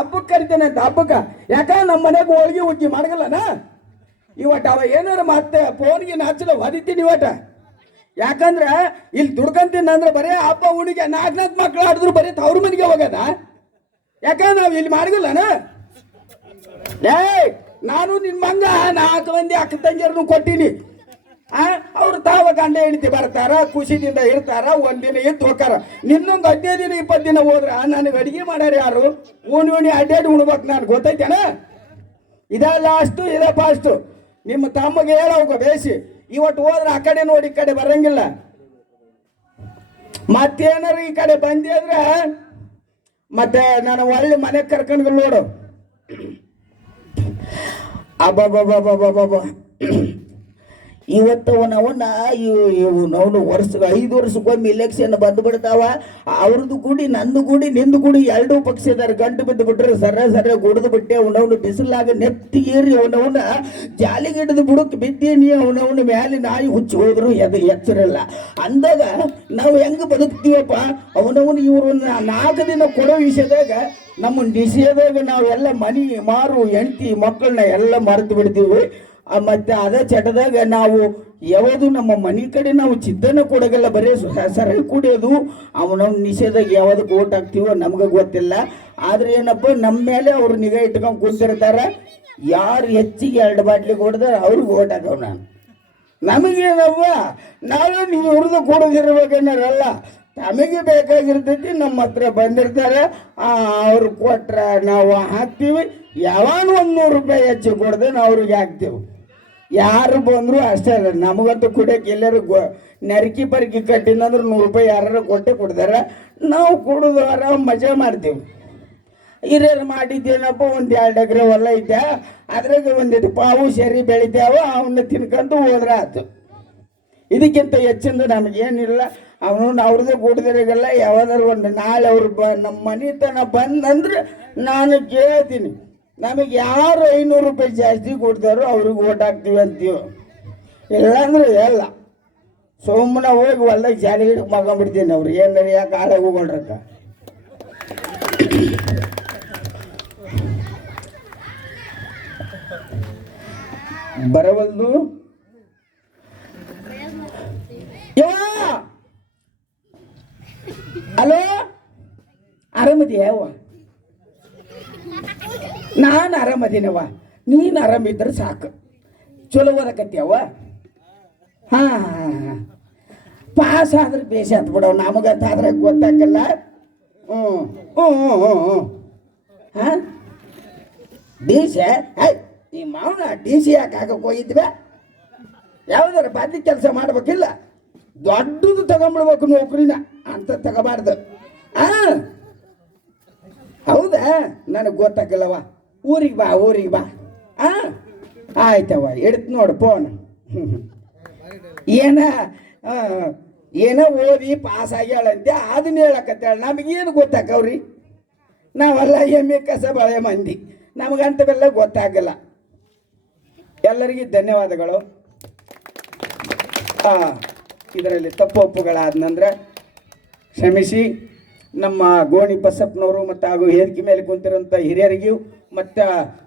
ಹಬ್ಬಕ್ಕೆ ಕರಿತೇನೆ ಅಂತ ಹಬ್ಬಕ್ಕೆ. ಯಾಕಂದ್ರೆ ನಮ್ಮ ಮನೆಗೆ ಹೋಳಿಗೆ ಹುಗ್ಗಿ ಮಾಡಗಲ್ಲನ? ಇವಟ್ ಅವ ಏನಾರ ಮತ್ತೆ ಫೋನ್ಗೆ ಹಚ್ಚಲ ಹೊದಿತೀನಿ ಇವಟ. ಯಾಕಂದ್ರೆ ಇಲ್ಲಿ ದುಡ್ಕಂತೀನಿ ಅಂದ್ರೆ ಬರೀ ಹಬ್ಬ ಹುಡುಗಿ ನಾಲ್ಕು ನಾಲ್ಕು ಮಕ್ಳು ಆಡಿದ್ರು ಬರೀ ಅವ್ರ ಮನೆಗೆ ಹೋಗದ. ಯಾಕಂದ್ರೆ ನಾವು ಇಲ್ಲಿ ಮಾಡಗಲ್ಲನ? ಲೇ ನಾನು ನಿನ್ ಮಂಗ, ನಾಲ್ಕು ಮಂದಿ ಅಕ್ಕ ತಂಗಿಯರನ್ನು ಕೊಟ್ಟಿನಿ. ಅವ್ರು ತಾವ ಗಂಡ ಹೆಂಡತಿ ಬರ್ತಾರ, ಖುಷಿದಿಂದ ಇರ್ತಾರ, ಒಂದಿನ ಇದ್ದು ಹೋಗಾರ ನಿನ್ನೊಂದು ಹದಿನೈದು ದಿನ, ಇಪ್ಪತ್ತು ದಿನ ಹೋದ್ರ ನನಗೆ ಅಡಿಗೆ ಮಾಡ್ಯಾರ ಯಾರು? ಓಣಿ ಓಣಿ, ಅಡ್ಡಾಡಿ ಉಣ್ಬೇಕು ನಾನು, ಗೊತ್ತೈತೇನ? ಇದೇ ಲಾಸ್ಟು ಇದೇ ಫಾಸ್ಟು ನಿಮ್ಮ ತಮ್ಮಗೆ ಹೇಳೋಕ ಬೇಸಿ. ಇವತ್ತು ಹೋದ್ರೆ ಆ ಕಡೆ ನೋಡಿ, ಈ ಕಡೆ ಬರಂಗಿಲ್ಲ. ಮತ್ತೇನಾರ ಈ ಕಡೆ ಬಂದಿ ಅಂದ್ರೆ, ಮತ್ತೆ ನಾನು ಒಳ್ಳೆ ಮನೆ ಕರ್ಕೊಂಡು ನೋಡು. ಅಬ್ಬಬ್ಬಬ್ಬಬ್ಬಬ್ಬ ಇವತ್ತು ಅವನವನ್ನ ಅವನು ವರ್ಷ ಐದು ವರ್ಷಕ್ಕೊಮ್ಮೆ ಇಲೆಕ್ಷನ್ ಬಂದು ಬಿಡ್ತಾವ. ಅವ್ರದ್ದು ಕೂಡಿ ನಂದು ಕೂಡಿ ನಿಂದು ಕೂಡಿ ಎರಡೂ ಪಕ್ಷದಾರ ಗಂಟು ಬಿದ್ದು ಬಿಟ್ರೆ ಸರ ಸರ ಗುಡಿದು ಬಿಟ್ಟೆ. ಅವನವನು ಬಿಸಿಲಾಗ ನೆತ್ತಿ ಏರಿ ಅವನವನ್ನ ಹಿಡಿದು ಬುಡಕ್ಕೆ ಬಿದ್ದೀನಿ. ಅವನವನ ಮೇಲೆ ನಾಯಿ ಹುಚ್ಚಿ ಹೋದ್ರು, ಎದು ಎಚ್ಚರಲ್ಲ. ಅಂದಾಗ ನಾವು ಹೆಂಗೆ ಬದುಕ್ತೀವಪ್ಪ? ಅವನವನು ಇವರು ನಾಲ್ಕು ದಿನ ಕೊಡೋ ವಿಷಯದಾಗ ನಮ್ಮ ನಿಷೇಧಾಗ ನಾವೆಲ್ಲ ಮನಿ ಮಾರು ಹೆಂಡತಿ ಮಕ್ಕಳನ್ನ ಎಲ್ಲ ಮರೆತು ಬಿಡ್ತೀವಿ. ಮತ್ತೆ ಅದೇ ಚಟದಾಗ ನಾವು ಯಾವುದು ನಮ್ಮ ಮನೆ ಕಡೆ ನಾವು ಚಿದ್ದನ ಕೊಡಗಲ್ಲ ಬರೀ ಹೆಸರು ಕುಡಿಯೋದು. ಅವನ ನಿಷೇಧಾಗ ಯಾವ್ದಕ್ಕೆ ಓಟ್ ಹಾಕ್ತೀವೋ ನಮ್ಗೆ ಗೊತ್ತಿಲ್ಲ. ಆದ್ರೆ ಏನಪ್ಪ, ನಮ್ಮ ಮೇಲೆ ಅವ್ರು ನಿಗಾ ಇಟ್ಕೊಂಡು ಕೂತಿರ್ತಾರೆ. ಯಾರು ಹೆಚ್ಚಿಗೆ ಎರಡು ಬಾಟ್ಲಿ ಕೊಡ್ದಾರ ಅವ್ರಿಗೆ ಓಟ್ ಹಾಕವ್ ನಾನು. ನಮಗೇನವ್ವ? ನಾವೇ ನೀವು ಹುರಿದು ಕೊಡೋದಿರ್ಬೇಕನ್ನೋರಲ್ಲ ನಮಗೆ ಬೇಕಾಗಿರ್ತೈತಿ ನಮ್ಮ ಹತ್ರ ಬಂದಿರ್ತಾರೆ. ಅವ್ರು ಕೊಟ್ರ ನಾವು ಹಾಕ್ತೀವಿ. ಯಾವಾಗ ಒಂದು ನೂರು ರೂಪಾಯಿ ಹೆಚ್ಚು ಕೊಡದೆ ನಾವು ಅವ್ರಿಗೆ ಹಾಕ್ತೀವಿ. ಯಾರು ಬಂದ್ರು ಅಷ್ಟೇ ಅಲ್ಲ, ನಮಗಂತೂ ಕುಡಿಯಕ್ಕೆ ಎಲ್ಲರೂ ಗೊ, ನೆರಕಿ ಪರಿಕಿ ಕಟ್ಟಿನಂದ್ರೆ ನೂರು ರೂಪಾಯಿ ಯಾರು ಕೊಟ್ಟೆ ಕೊಡ್ತಾರೆ. ನಾವು ಕುಡಿದು ಆರಾಮ್ ಮಜಾ ಮಾಡ್ತೀವಿ. ಹಿರಿಯರು ಮಾಡಿದ್ದೇನಪ್ಪ, ಒಂದು ಎರಡು ಎಕರೆ ಹೊಲ ಐತೆ, ಅದ್ರಾಗ ಒಂದಿಟ್ಟು ಪಾವು ಸರಿ ಬೆಳಿತಾವ ಅವನ್ನ ತಿನ್ಕೊಂಡು ಹೋದ್ರೆ ಆಯ್ತು ಇದಕ್ಕಿಂತ ಹೆಚ್ಚಿಂದ ನಮಗೇನಿಲ್ಲ, ಅವನು ಅವ್ರದ್ದು ಕೂಡಿದ್ರಿಗೆಲ್ಲ ಯಾವ್ದಾದ್ರು ಒಂದು ನಾಳೆ ಅವ್ರು ಬ ನಮ್ಮ ಮನೆತನ ಬಂದಂದ್ರೆ ನಾನು ಕೇಳ್ತೀನಿ. ನಮಗೆ ಯಾರು ಐನೂರು ರೂಪಾಯಿ ಜಾಸ್ತಿ ಕೊಡ್ತಾರೋ ಅವ್ರಿಗೆ ಓಟ್ ಹಾಕ್ತೀವಿ ಅಂತೀವಿ. ಇಲ್ಲಾಂದ್ರೆ ಎಲ್ಲ ಸುಮ್ಮನೆ ಹೋಗಿ ಹೊಲ್ದಾಗ ಜಾಲಿ ಹಿಡಿದು ಮಗೊಂಬಿಡ್ತೀನಿ ಅವ್ರು. ಏನಾರ ಯಾಕೆ ಹೋಗ್ರಕ್ಕ ಬರವಲ್ದು! ಹಲೋ? ಆರಾಮದಿಯವ್ವ ನಾನು ಆರಾಮದೀನವ್ವ? ನೀನು ಆರಾಮಿದ್ರೆ ಸಾಕು. ಚಲೋ ಓದಕತ್ತೀಯವ್ವ? ಹಾಂ ಪಾಸ್ ಆದ್ರೆ ಬೇಷ ಹತ್ ಬಿಡವ್ ನಮಗಂತ ಆದ್ರೆ ಗೊತ್ತಾಗಲ್ಲ. ಹ್ಞೂ ಹ್ಞೂ ಹ್ಞೂ ಹ್ಞೂ ಹಾಂ? ಡಿ ಮಾವನ ಡಿ ಸಿ ಯಾಕೆ ಹಾಕಕ್ಕೆ ಹೋಗಿದ್ವಿ? ಯಾವ್ದಾರ ಬಾದಿ ಕೆಲಸ ಮಾಡ್ಬೇಕಿಲ್ಲ? ದೊಡ್ಡದು ತಗೊಂಬಿಡ್ಬೇಕು ನೌಕರಿನ. ಅಂತ ತಗೋಬಾರ್ದು. ಹಾಂ ಹೌದಾ? ನನಗೆ ಗೊತ್ತಾಗಲ್ಲವ ಊರಿಗೆ ಬಾ ಊರಿಗೆ ಬಾ. ಆ? ಆಯ್ತವ ಇಡ್ತು ನೋಡು ಫೋನ್ ಏನ ಏನ ಓದಿ ಪಾಸ್ ಆಗ್ಯಾಳಂತೆ, ಅದನ್ನ ಹೇಳಕತ್ತಾಳ. ನಮಗೇನು ಗೊತ್ತಾಕವ್ರಿ ನಾವೆಲ್ಲ ಎಮ್ಮೆ ಕಸ ಬಳೆ ಮಂದಿ. ನಮಗಂತವೆಲ್ಲ ಗೊತ್ತಾಗಲ್ಲ. ಎಲ್ಲರಿಗೂ ಧನ್ಯವಾದಗಳು. ಇದರಲ್ಲಿ ತಪ್ಪು ಒಪ್ಪುಗಳಾದನಂದ್ರೆ ಕ್ಷಮಿಸಿ. ನಮ್ಮ ಗೋಣಿ ಬಸಪ್ಪನವರು ಮತ್ತು ಹಾಗೂ ವೇದಿಕೆ ಮೇಲೆ ಕುಂತಿರುವಂಥ ಹಿರಿಯರಿಗೂ ಮತ್ತು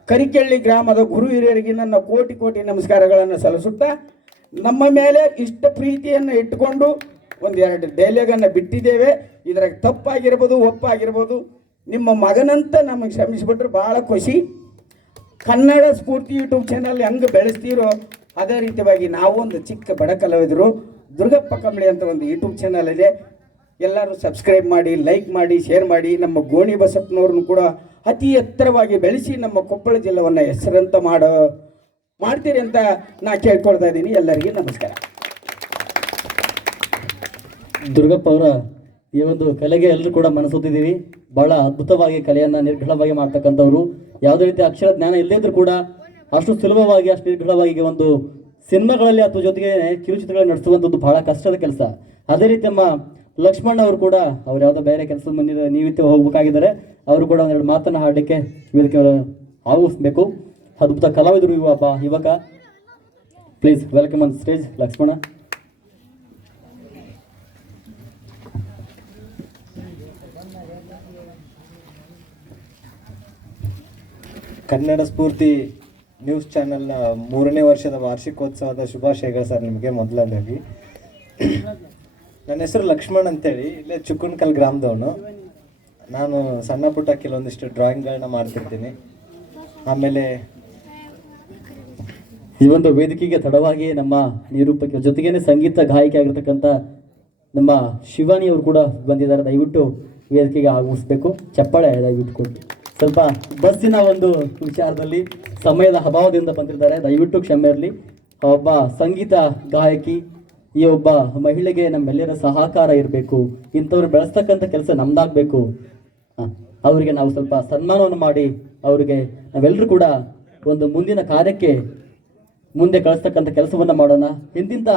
ಕರಿಕೆಳ್ಳಿ ಗ್ರಾಮದ ಗುರು ಹಿರಿಯರಿಗೆ ನನ್ನ ಕೋಟಿ ಕೋಟಿ ನಮಸ್ಕಾರಗಳನ್ನು ಸಲ್ಲಿಸುತ್ತಾ ನಮ್ಮ ಮೇಲೆ ಇಷ್ಟ ಪ್ರೀತಿಯನ್ನು ಇಟ್ಟುಕೊಂಡು ಒಂದೆರಡು ಡೈಲಾಗನ್ನು ಬಿಟ್ಟಿದ್ದೇವೆ. ಇದ್ರಾಗ ತಪ್ಪಾಗಿರ್ಬೋದು, ಒಪ್ಪಾಗಿರ್ಬೋದು. ನಿಮ್ಮ ಮಗನಂತ ನಮಗೆ ಶ್ರಮಿಸಿಬಿಟ್ರೆ ಭಾಳ ಖುಷಿ. ಕನ್ನಡ ಸ್ಫೂರ್ತಿ ಯೂಟ್ಯೂಬ್ ಚಾನಲ್ ಹೆಂಗೆ ಬೆಳೆಸ್ತೀರೋ ಅದೇ ರೀತಿಯಾಗಿ ನಾವು ಒಂದು ಚಿಕ್ಕ ಬಡ ಕಲಾವಿದರು ದುರ್ಗಪ್ಪ ಕಂಬಳಿ ಅಂತ ಒಂದು ಯೂಟ್ಯೂಬ್ ಚಾನಲ್ ಇದೆ. ಎಲ್ಲರೂ ಸಬ್ಸ್ಕ್ರೈಬ್ ಮಾಡಿ ಲೈಕ್ ಮಾಡಿ ಶೇರ್ ಮಾಡಿ. ನಮ್ಮ ಗೋಣಿ ಬಸಪ್ಪನವ್ರನ್ನು ಕೂಡ ಅತಿ ಎತ್ತರವಾಗಿ ಬೆಳೆಸಿ ನಮ್ಮ ಕೊಪ್ಪಳ ಜಿಲ್ಲೆಯನ್ನ ಹೆಸರಂತ ಮಾಡೋ, ಮಾಡ್ತೀರಿ ಅಂತ ನಾ ಕೇಳ್ಕೊಳ್ತಾ ಇದ್ದೀನಿ. ಎಲ್ಲರಿಗೂ ನಮಸ್ಕಾರ. ದುರ್ಗಪ್ಪ ಅವರ, ಈ ಒಂದು ಕಲೆಗೆ ಎಲ್ಲರೂ ಕೂಡ ಮನಸೋತಿದ್ದೀವಿ. ಬಹಳ ಅದ್ಭುತವಾಗಿ ಕಲೆಯನ್ನ ನಿರ್ಘಳವಾಗಿ ಮಾಡ್ತಕ್ಕಂಥವ್ರು. ಯಾವುದೇ ರೀತಿ ಅಕ್ಷರ ಜ್ಞಾನ ಇಲ್ಲದೇ ಇದ್ರೂ ಕೂಡ ಅಷ್ಟು ಸುಲಭವಾಗಿ, ಅಷ್ಟು ನಿರ್ಘಳವಾಗಿ ಒಂದು ಸಿನಿಮಾಗಳಲ್ಲಿ ಅಥವಾ ಜೊತೆಗೆ ಕಿರುಚಿತ್ರಗಳನ್ನು ನಡೆಸುವಂಥದ್ದು ಬಹಳ ಕಷ್ಟದ ಕೆಲಸ. ಅದೇ ರೀತಿ ನಮ್ಮ ಲಕ್ಷ್ಮಣ್ ಅವರು ಕೂಡ, ಅವ್ರು ಯಾವುದೋ ಬೇರೆ ಕೆಲಸದ ಮುಂದೆ ನಿಮಿತ್ತ ಹೋಗ್ಬೇಕಾಗಿದ್ದಾರೆ, ಅವರು ಕೂಡ ಒಂದೆರಡು ಮಾತನ್ನು ಹಾಡಲಿಕ್ಕೆ ವೇದಿಕೆ ಆಗಿಸ್ಬೇಕು ಅದ್ಭುತ ಕಲಾವಿದರು ಇವಪ್ಪ ಯುವಕ. Please welcome on stage Lakshmana. Kannada Spoorthi news ಚಾನೆಲ್ನ ಮೂರನೇ ವರ್ಷದ ವಾರ್ಷಿಕೋತ್ಸವದ ಶುಭಾಶಯಗಳು ಸರ್ ನಿಮಗೆ ಮೊದಲನೇದಾಗಿ. ನನ್ನ ಹೆಸರು ಲಕ್ಷ್ಮಣ್ ಅಂತೇಳಿ, ಇಲ್ಲೇ ಚುಕ್ಕುನ್ಕಲ್ ಗ್ರಾಮದವನು. ನಾನು ಸಣ್ಣ ಪುಟ್ಟ ಕೆಲವೊಂದಿಷ್ಟು ಡ್ರಾಯಿಂಗ್ಗಳನ್ನ ಮಾಡ್ತಿರ್ತೀನಿ. ಆಮೇಲೆ ಈ ಒಂದು ವೇದಿಕೆಗೆ ತಡವಾಗಿ ನಮ್ಮ ನಿರೂಪಕ ಜೊತೆಗೇನೆ ಸಂಗೀತ ಗಾಯಕಿ ಆಗಿರ್ತಕ್ಕಂಥ ನಮ್ಮ ಶಿವಾನಿ ಅವರು ಕೂಡ ಬಂದಿದ್ದಾರೆ. ದಯವಿಟ್ಟು ವೇದಿಕೆಗೆ ಆಗಮಿಸ್ಬೇಕು. ಚಪ್ಪಾಳೆ ದಯವಿಟ್ಟು ಕೊಟ್ಟು. ಸ್ವಲ್ಪ ಬಸ್ಸಿನ ಒಂದು ವಿಚಾರದಲ್ಲಿ ಸಮಯದ ಅಭಾವದಿಂದ ಬಂದಿದ್ದಾರೆ. ದಯವಿಟ್ಟು ಕ್ಷಮೆ ಇರಲಿ. ಒಬ್ಬ ಸಂಗೀತ ಗಾಯಕಿ ಈ ಒಬ್ಬ ಮಹಿಳೆಗೆ ನಮ್ಮೆಲ್ಲರ ಸಹಕಾರ ಇರಬೇಕು, ಇಂಥವ್ರು ಬೆಳೆಸ್ತಕ್ಕಂಥ ಕೆಲಸ ನಮ್ದಾಗಬೇಕು. ಅವರಿಗೆ ನಾವು ಸ್ವಲ್ಪ ಸನ್ಮಾನವನ್ನು ಮಾಡಿ, ಅವರಿಗೆ ನಾವೆಲ್ಲರೂ ಕೂಡ ಒಂದು ಮುಂದಿನ ಕಾರ್ಯಕ್ಕೆ ಮುಂದೆ ಕಳಿಸ್ತಕ್ಕಂಥ ಕೆಲಸವನ್ನು ಮಾಡೋಣ. ಹಿಂದಿಂದ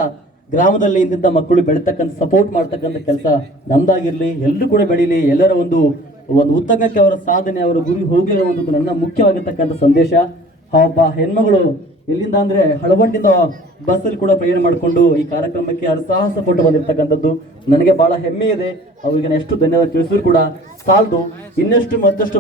ಗ್ರಾಮದಲ್ಲಿ ಇಂತಿಂತ ಮಕ್ಕಳು ಬೆಳೀತಕ್ಕಂಥ ಸಪೋರ್ಟ್ ಮಾಡ್ತಕ್ಕಂಥ ಕೆಲಸ ನಮ್ದಾಗಿರಲಿ ಎಲ್ಲರೂ ಕೂಡ ಬೆಳೀಲಿ, ಎಲ್ಲರ ಒಂದು ಒಂದು ಉತ್ತಂಗಕ್ಕೆ ಅವರ ಸಾಧನೆ, ಅವರ ಗುರಿ ಹೋಗಿರೋ ಒಂದು ನನ್ನ ಮುಖ್ಯವಾಗಿರ್ತಕ್ಕಂಥ ಸಂದೇಶ. ಆ ಒಬ್ಬ ಹೆಣ್ಮಗಳು ಎಲ್ಲಿಂದ ಅಂದ್ರೆ ಹಳವಂಡಿಂದ ಬಸ್ಸಲ್ಲಿ ಕೂಡ ಪ್ರಯಾಣ ಮಾಡಿಕೊಂಡು ಈ ಕಾರ್ಯಕ್ರಮಕ್ಕೆ ಹರಸಾಹಸ ಪಟ್ಟು ಬಂದಿರ್ತಕ್ಕಂಥದ್ದು ನನಗೆ ಬಹಳ ಹೆಮ್ಮೆ ಇದೆ. ಅವರಿಗೆ ಎಷ್ಟು ಧನ್ಯವಾದ ತಿಳಿಸಿದ್ರು ಕೂಡ ಸಾಲದು. ಇನ್ನಷ್ಟು ಮತ್ತಷ್ಟು